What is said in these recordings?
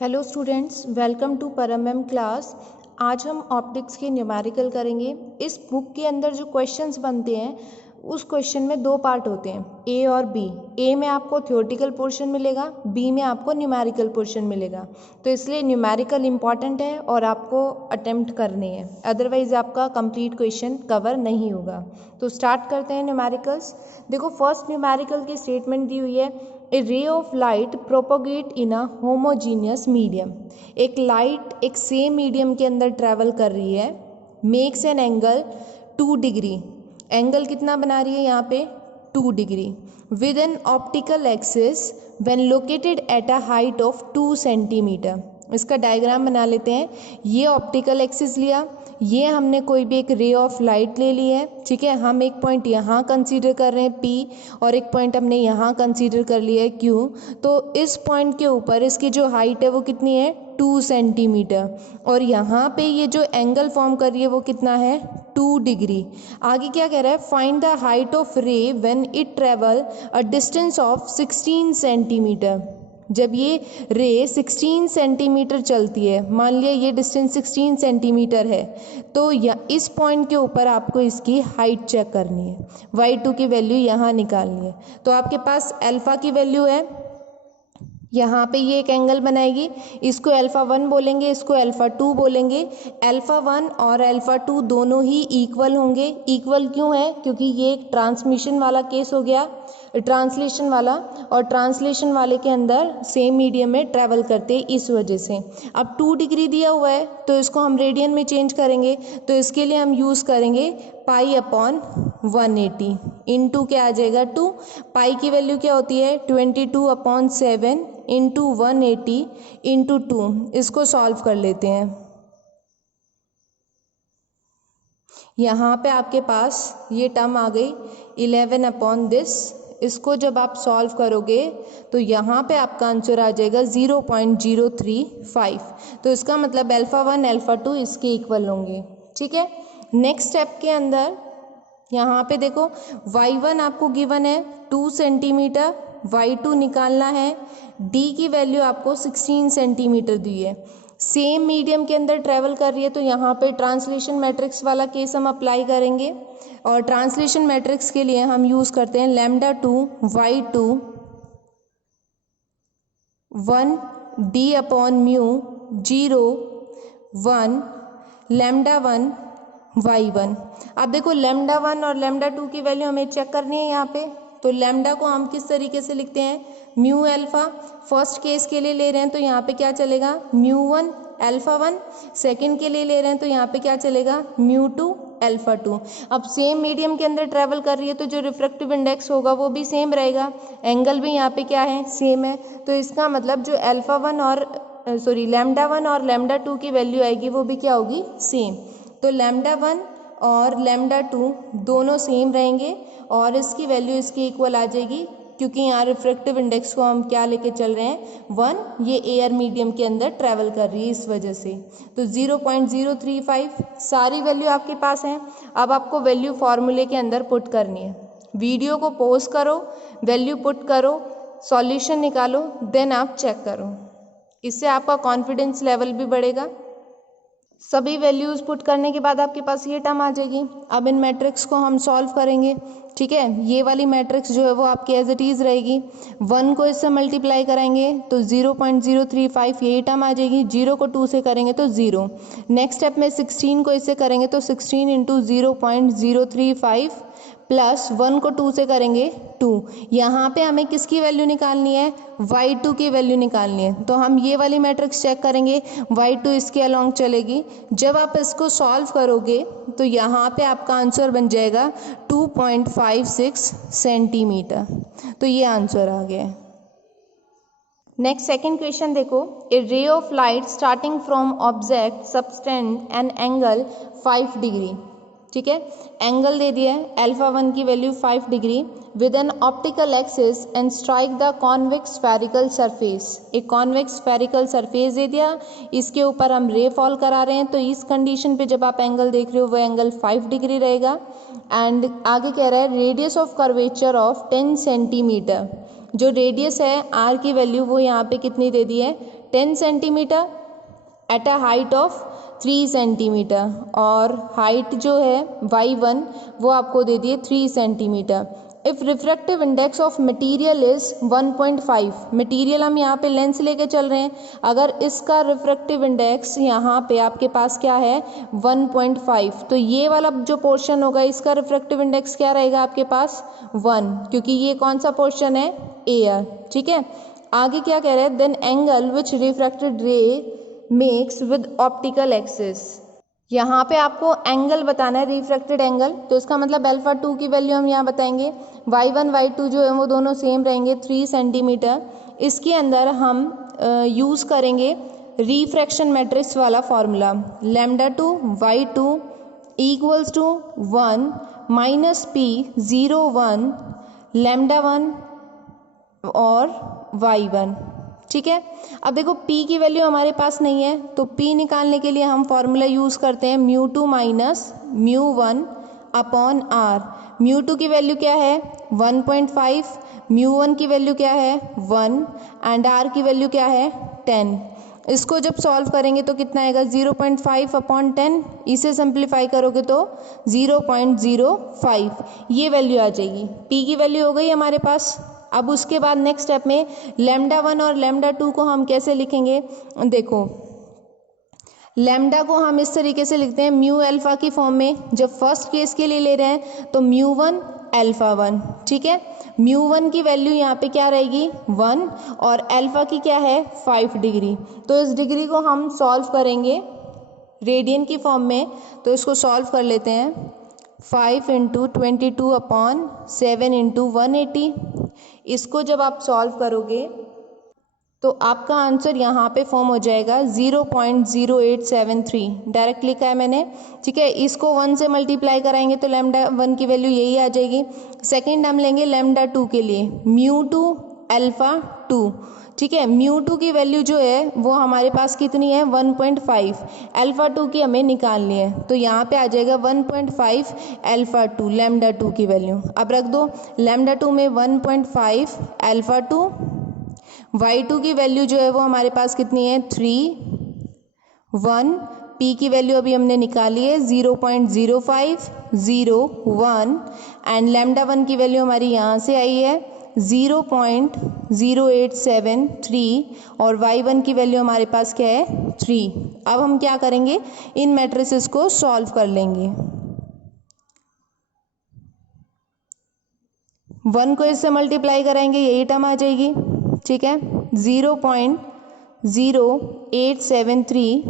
Hello students, welcome to परम ma'am class. आज हम ऑप्टिक्स के न्यूमेरिकल करेंगे। इस बुक के अंदर जो क्वेश्चंस बनते हैं उस क्वेश्चन में दो पार्ट होते हैं, ए और बी। ए में आपको थ्योरेटिकल पोर्शन मिलेगा, बी में आपको न्यूमेरिकल पोर्शन मिलेगा। तो इसलिए न्यूमेरिकल इम्पॉर्टेंट है और आपको अटेम्प्ट करने हैं, अदरवाइज आपका कंप्लीट क्वेश्चन कवर नहीं होगा। तो स्टार्ट करते हैं न्यूमेरिकल्स। देखो, फर्स्ट न्यूमेरिकल की स्टेटमेंट दी हुई है, a ray of light propagate in a homogeneous medium. एक लाइट एक सेम मीडियम के अंदर ट्रैवल कर रही है, makes an angle 2 degree. Angle कितना बना रही है यहाँ पे? 2 degree with an optical axis when located at a height of 2 centimetre. इसका डायग्राम बना लेते हैं। ये ऑप्टिकल एक्सिस लिया, ये हमने कोई भी एक रे ऑफ लाइट ले ली है, ठीक है। हम एक पॉइंट यहाँ कंसीडर कर रहे हैं P और एक पॉइंट हमने यहाँ कंसीडर कर लिया है Q। तो इस पॉइंट के ऊपर इसकी जो हाइट है वो कितनी है? 2 सेंटीमीटर। और यहाँ पे ये जो एंगल फॉर्म कर रही है वो कितना है? 2 डिग्री। आगे क्या कह रहा है? फाइंड द हाइट ऑफ रे when it travel a distance of 16 centimetre. जब ये रे 16 सेंटीमीटर चलती है, मान लिया ये डिस्टेंस 16 सेंटीमीटर है, तो इस पॉइंट के ऊपर आपको इसकी हाइट चेक करनी है, y2 की वैल्यू यहाँ निकालनी है। तो आपके पास अल्फ़ा की वैल्यू है, यहाँ पे ये एक एंगल बनाएगी, इसको अल्फ़ा 1 बोलेंगे, इसको अल्फ़ा 2 बोलेंगे। अल्फ़ा 1 और अल्फ़ा 2 दोनों ही इक्वल होंगे। इक्वल क्यों है? क्योंकि ये एक ट्रांसमिशन वाला केस हो गया, ट्रांसलेशन वाला, और ट्रांसलेशन वाले के अंदर सेम मीडियम में ट्रैवल करते हैं, इस वजह से। अब 2 डिग्री दिया हुआ है तो इसको हम रेडियन में चेंज करेंगे, तो इसके लिए हम यूज़ करेंगे पाई अपॉन 180 इंटू क्या आ जाएगा? 2। पाई की वैल्यू क्या होती है? 22/7 इंटू 180 इंटू 2। इसको सॉल्व कर लेते हैं। यहाँ पे आपके पास ये टर्म आ गई 11 अपॉन दिस। इसको जब आप सॉल्व करोगे तो यहाँ पे आपका आंसर आ जाएगा 0.035। तो इसका मतलब अल्फ़ा 1 अल्फ़ा 2 इसके इक्वल होंगे, ठीक है। नेक्स्ट स्टेप के अंदर यहाँ पे देखो, y1 आपको गिवन है 2 सेंटीमीटर, y2 निकालना है। d की वैल्यू आपको 16 सेंटीमीटर दी है, सेम मीडियम के अंदर ट्रैवल कर रही है, तो यहाँ पे ट्रांसलेशन मैट्रिक्स वाला केस हम अप्लाई करेंगे। और ट्रांसलेशन मैट्रिक्स के लिए हम यूज़ करते हैं λ2 y2 1 d upon mu 0 1 λ1 y1। अब देखो, λ1 और λ2 की वैल्यू हमें चेक करनी है यहाँ पे। तो लैम्डा को हम किस तरीके से लिखते हैं? Mu alpha. फर्स्ट केस के लिए ले रहे हैं तो यहाँ पे क्या चलेगा? μ1 अल्फ़ा 1। सेकंड के लिए ले रहे हैं तो यहाँ पे क्या चलेगा? μ2 अल्फ़ा 2। अब सेम मीडियम के अंदर ट्रैवल कर रही है तो जो रिफ्रैक्टिव इंडेक्स होगा वो भी सेम रहेगा, एंगल भी यहाँ पे क्या है? सेम है। तो इसका मतलब जो अल्फ़ा 1 और λ1 और λ2 की वैल्यू आएगी वो भी क्या होगी? सेम। तो λ1 और λ2 दोनों सेम रहेंगे और इसकी वैल्यू इसकी इक्वल आ जाएगी, क्योंकि यहाँ रिफ्रैक्टिव इंडेक्स को हम क्या लेके चल रहे हैं? 1। ये एयर मीडियम के अंदर ट्रैवल कर रही है, इस वजह से। तो 0.035 सारी वैल्यू आपके पास है। अब आपको वैल्यू फॉर्मूले के अंदर पुट करनी है। वीडियो को पॉज करो, वैल्यू पुट करो, सॉल्यूशन निकालो, देन आप चेक करो। इससे आपका कॉन्फिडेंस लेवल भी बढ़ेगा। सभी वैल्यूज़ पुट करने के बाद आपके पास ये टर्म आ जाएगी। अब इन मैट्रिक्स को हम सॉल्व करेंगे, ठीक है। ये वाली मैट्रिक्स जो है वो आपकी एज इट इज़ रहेगी। 1 को इससे मल्टीप्लाई कराएंगे तो 0.035 यही टर्म आ जाएगी। 0 को 2 से करेंगे तो 0। नेक्स्ट स्टेप में 16 को इससे करेंगे तो 16 इंटू 0.035 प्लस 1 को 2 से करेंगे 2। यहाँ पे हमें किसकी वैल्यू निकालनी है? y2 की वैल्यू निकालनी है। तो हम ये वाली मैट्रिक्स चेक करेंगे, y2 इसके अलॉन्ग चलेगी। जब आप इसको सॉल्व करोगे तो यहाँ पे आपका आंसर बन जाएगा 2.56 सेंटीमीटर। तो ये आंसर आ गया है। नेक्स्ट सेकेंड क्वेश्चन देखो, a ray of light starting from object subtend an angle 5 degree, ठीक है। एंगल दे दिया है, अल्फ़ा 1 की value 5 degree with an optical axis and strike the convex spherical surface. एक कॉन्वेक्स स्फेरिकल सरफेस दे दिया, इसके ऊपर हम रे फॉल करा रहे हैं, तो इस कंडीशन पे जब आप एंगल देख रहे हो वो एंगल 5 डिग्री रहेगा। एंड आगे कह रहा है radius of curvature of 10 centimetre. जो रेडियस है आर की वैल्यू वो यहाँ पे कितनी दे दी है 10 centimetre eight a height of 3 centimetre, और हाइट जो है y1 वो आपको दे दिए 3 centimetre. If refractive index of material is 1.5, material हम यहाँ पे लेंस लेके चल रहे हैं, अगर इसका रिफ्रैक्टिव इंडेक्स यहाँ पे आपके पास क्या है 1.5, तो ये वाला जो पोर्शन होगा इसका रिफ्रैक्टिव इंडेक्स क्या रहेगा आपके पास 1, क्योंकि ये कौन सा पोर्शन है एयर। ठीक है, आगे क्या कह रहे हैं, then angle which refracted ray makes with optical axis. यहाँ पे आपको एंगल बताना है रिफ्रैक्टेड एंगल, तो इसका मतलब अल्फा 2 की वैल्यू हम यहाँ बताएंगे, y1 y2 जो है वो दोनों सेम रहेंगे 3 सेंटीमीटर। इसके अंदर हम यूज़ करेंगे रिफ्रैक्शन मैट्रिक्स वाला formula, λ2 y2 equals to 1 minus p 0 1 λ1 और y1। ठीक है, अब देखो p की वैल्यू हमारे पास नहीं है, तो p निकालने के लिए हम फॉर्मूला यूज़ करते हैं μ2 माइनस μ1 अपॉन r। μ2 की वैल्यू क्या है 1.5, μ1 की वैल्यू क्या है 1 एंड r की वैल्यू क्या है 10। इसको जब सॉल्व करेंगे तो कितना आएगा 0.5 अपॉन 10, इसे सिंप्लीफाई करोगे तो 0.05, ये वैल्यू आ जाएगी। p की वैल्यू हो गई हमारे पास। अब उसके बाद नेक्स्ट स्टेप में λ1 और λ2 को हम कैसे लिखेंगे, देखो लैम्डा को हम इस तरीके से लिखते हैं म्यू अल्फ़ा की फॉर्म में, जब फर्स्ट केस के लिए ले रहे हैं तो μ1 अल्फ़ा 1। ठीक है, μ1 की वैल्यू यहाँ पे क्या रहेगी 1 और अल्फ़ा की क्या है 5 डिग्री। तो इस डिग्री को हम सॉल्व करेंगे रेडियन की फॉर्म में, तो इसको सॉल्व कर लेते हैं 5 इंटू 22 अपॉन 7 इंटू 180। इसको जब आप सॉल्व करोगे तो आपका आंसर यहाँ पे फॉर्म हो जाएगा 0.0873, डायरेक्ट लिखा है मैंने। ठीक है, इसको 1 से मल्टीप्लाई कराएंगे तो λ1 की वैल्यू यही आ जाएगी। सेकंड हम लेंगे λ2 के लिए μ2 अल्फ़ा 2। ठीक है, μ2 की वैल्यू जो है वो हमारे पास कितनी है 1.5, अल्फ़ा 2 की हमें निकालनी है, तो यहाँ पे आ जाएगा 1.5 अल्फ़ा 2 λ2 की वैल्यू। अब रख दो λ2 में 1.5 अल्फ़ा 2, y2 की वैल्यू जो है वो हमारे पास कितनी है 3 1, p की वैल्यू अभी हमने निकाली है 0.05 0 1 एंड λ1 की वैल्यू हमारी यहाँ से आई है 0.0873 और y1 की वैल्यू हमारे पास क्या है 3। अब हम क्या करेंगे, इन मैट्रिसेस को सॉल्व कर लेंगे। 1 को इससे मल्टीप्लाई कराएंगे यही टर्म आ जाएगी। ठीक है, 0.0873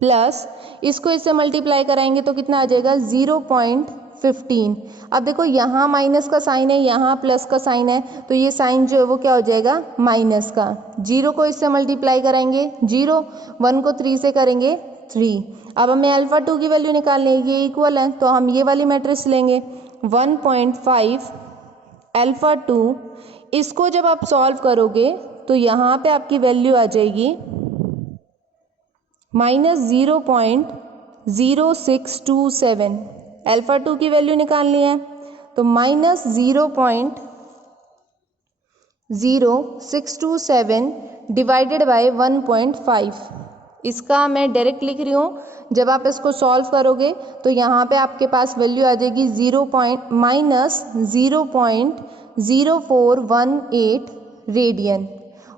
प्लस इसको इससे मल्टीप्लाई कराएंगे तो कितना आ जाएगा 0.15। अब देखो यहाँ माइनस का साइन है, यहाँ प्लस का साइन है, तो ये साइन जो है वो क्या हो जाएगा माइनस का। 0 को इससे मल्टीप्लाई कराएंगे 0, 1 को 3 से करेंगे 3। अब हमें अल्फ़ा 2 की वैल्यू निकालनी है, ये इक्वल है तो हम ये वाली मैट्रिक्स लेंगे 1.5 अल्फ़ा 2। इसको जब आप सॉल्व करोगे तो यहाँ पे आपकी वैल्यू आ जाएगी -0.0627। अल्फ़ा 2 की वैल्यू निकालनी है तो -0.0627 डिवाइडेड बाय 1.5। इसका मैं डायरेक्ट लिख रही हूँ, जब आप इसको सॉल्व करोगे तो यहाँ पे आपके पास वैल्यू आ जाएगी -0.0418 रेडियन,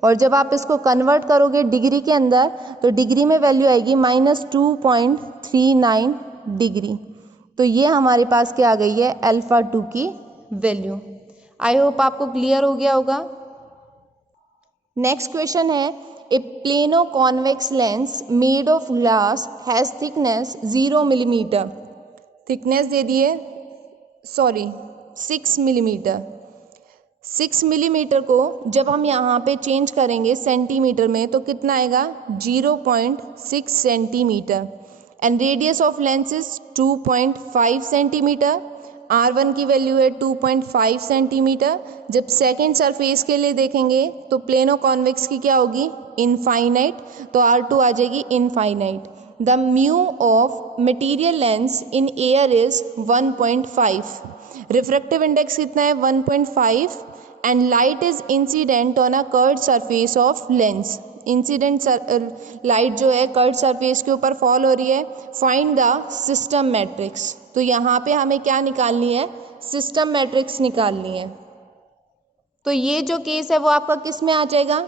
और जब आप इसको कन्वर्ट करोगे डिग्री के अंदर तो डिग्री में वैल्यू आएगी -2.39 डिग्री। तो ये हमारे पास क्या आ गई है अल्फ़ा 2 की वैल्यू। आई होप आपको क्लियर हो गया होगा। नेक्स्ट क्वेश्चन है, a plano convex lens made of glass has thickness 0 millimetre. Thickness दे दिए 6 मिलीमीटर। 6 मिलीमीटर को जब हम यहाँ पे चेंज करेंगे सेंटीमीटर में तो कितना आएगा 0.6 centimetre and radius of lens is 2.5 centimetre. R1 की वैल्यू है 2.5 सेंटीमीटर। जब सेकेंड सरफेस के लिए देखेंगे तो प्लेनो कॉन्वेक्स की क्या होगी इनफाइनाइट, तो R2 आ जाएगी infinite. The mu of material lens in air is 1.5। Refractive index कितना है 1.5 and light is incident on a curved surface of lens. Incident light जो है कर्व्ड सरफेस के ऊपर फॉल हो रही है। Find the system matrix. तो यहाँ पे हमें क्या निकालनी है, सिस्टम मैट्रिक्स निकालनी है। तो ये जो केस है वो आपका किस में आ जाएगा,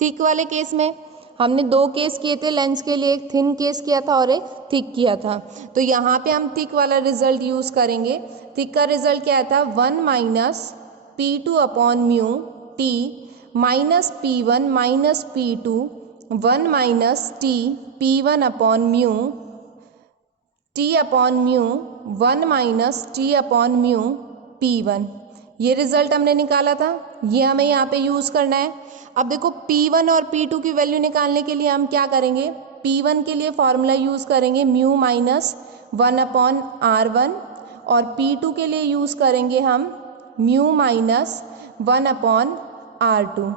थिक वाले केस में। हमने दो केस किए थे लेंस के लिए, एक थिन केस किया था और एक थिक किया था। तो यहाँ पे हम थिक वाला रिजल्ट यूज़ करेंगे। थिक का रिजल्ट क्या था, 1 minus P2 upon mu T minus P1 minus P2 1 minus T P1 upon mu T upon mu 1 minus T upon mu P1। ये रिजल्ट हमने निकाला था, ये हमें यहाँ पे यूज़ करना है। अब देखो P1 और P2 की वैल्यू निकालने के लिए हम क्या करेंगे, P1 के लिए फॉर्मूला यूज़ करेंगे म्यू माइनस 1 अपॉन R1 और P2 के लिए यूज़ करेंगे हम mu minus 1 upon R2।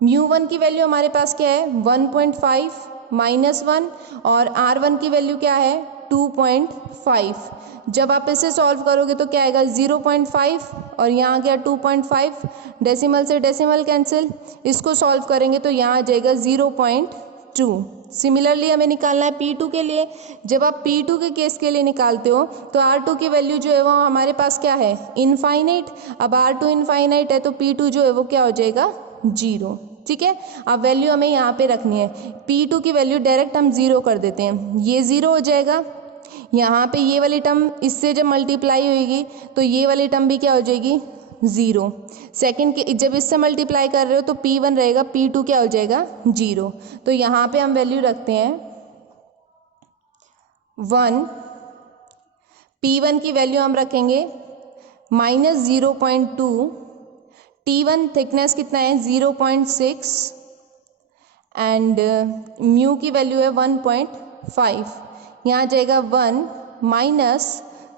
Mu 1 की वैल्यू हमारे पास क्या है 1.5 माइनस 1 और R1 की वैल्यू क्या है 2.5। जब आप इसे सॉल्व करोगे तो क्या आएगा 0.5 और यहाँ गया 2.5, डेसिमल से डेसिमल कैंसिल। इसको सॉल्व करेंगे तो यहाँ आ जाएगा 0.2। सिमिलरली हमें निकालना है P2 के लिए। जब आप P2 के केस के लिए निकालते हो तो R2 की वैल्यू जो है वो हमारे पास क्या है इनफाइनाइट। अब R2 इनफाइनाइट है तो P2 जो है वो क्या हो जाएगा 0। ठीक है, अब वैल्यू हमें यहाँ पे रखनी है। P2 की वैल्यू डायरेक्ट हम 0 कर देते हैं, ये 0 हो जाएगा। यहाँ पे ये वाली टर्म इससे जब मल्टीप्लाई होगी तो ये वाली टर्म भी क्या हो जाएगी 0। सेकंड के जब इससे मल्टीप्लाई कर रहे हो तो P1 रहेगा, P2 क्या हो जाएगा 0। तो यहाँ पे हम वैल्यू रखते हैं 1। P1 की वैल्यू हम रखेंगे माइनस 0.2। T1 थिकनेस कितना है 0.6 एंड म्यू की वैल्यू है 1.5। यहाँ जाएगा 1 माइनस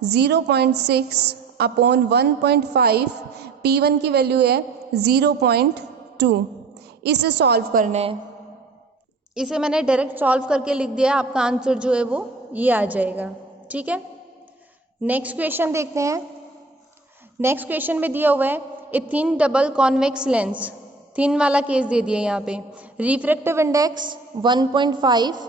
0.6 अपॉन 1.5। P1 की वैल्यू है 0.2। इसे सॉल्व करना है। इसे मैंने डायरेक्ट सॉल्व करके लिख दिया, आपका आंसर जो है वो ये आ जाएगा। ठीक है, नेक्स्ट क्वेश्चन देखते हैं। नेक्स्ट क्वेश्चन में दिया हुआ है a thin double convex lens. Thin वाला केस दे दिया यहाँ पे। रिफ्रैक्टिव इंडेक्स 1.5,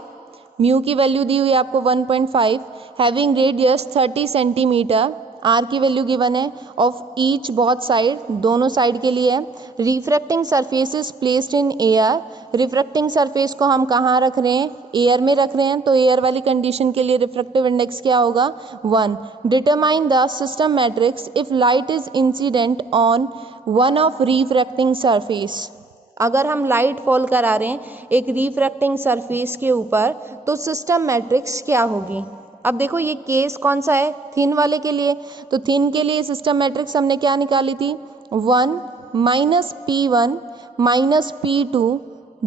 म्यू की वैल्यू दी हुई है आपको 1.5, हैविंग रेडियस 30 सेंटीमीटर, आर की वैल्यू गिवन है ऑफ ईच बोथ साइड, दोनों साइड के लिए है। Refracting surface is placed in air. Refracting surface को हम कहाँ रख रहे हैं, एयर में रख रहे हैं, तो एयर वाली कंडीशन के लिए रिफ्रैक्टिव इंडेक्स क्या होगा 1। Determine the system matrix if light is incident on one of refracting surface. अगर हम लाइट फॉल करा रहे हैं एक रिफ्रैक्टिंग सरफेस के ऊपर तो सिस्टम मैट्रिक्स क्या होगी। अब देखो ये केस कौन सा है, थिन वाले के लिए। तो थिन के लिए सिस्टम मैट्रिक्स हमने क्या निकाली थी 1 minus P1 minus P2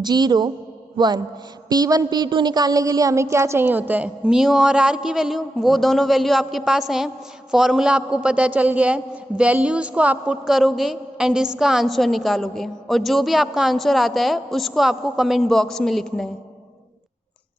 0 1। P1 P2 निकालने के लिए हमें क्या चाहिए होता है म्यू और आर की वैल्यू। वो दोनों वैल्यू आपके पास हैं, फॉर्मूला आपको पता चल गया है। वैल्यूज़ को आप पुट करोगे एंड इसका आंसर निकालोगे और जो भी आपका आंसर आता है उसको आपको कमेंट बॉक्स में लिखना है।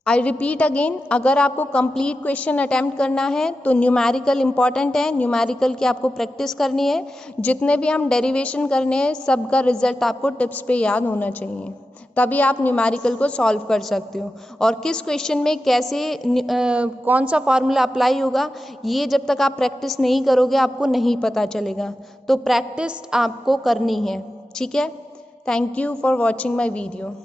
आई रिपीट अगेन, अगर आपको कंप्लीट क्वेश्चन अटैम्प्ट करना है तो न्यूमेरिकल इंपॉर्टेंट है। न्यूमेरिकल की आपको प्रैक्टिस करनी है। जितने भी हम डेरिवेशन करने हैं सबका रिजल्ट आपको टिप्स पे याद होना चाहिए, तभी आप न्यूमेरिकल को सॉल्व कर सकते हो। और किस क्वेश्चन में कैसे कौन सा फार्मूला अप्लाई होगा ये जब तक आप प्रैक्टिस नहीं करोगे आपको नहीं पता चलेगा। तो प्रैक्टिस आपको करनी है। ठीक है, thank you for watching my video.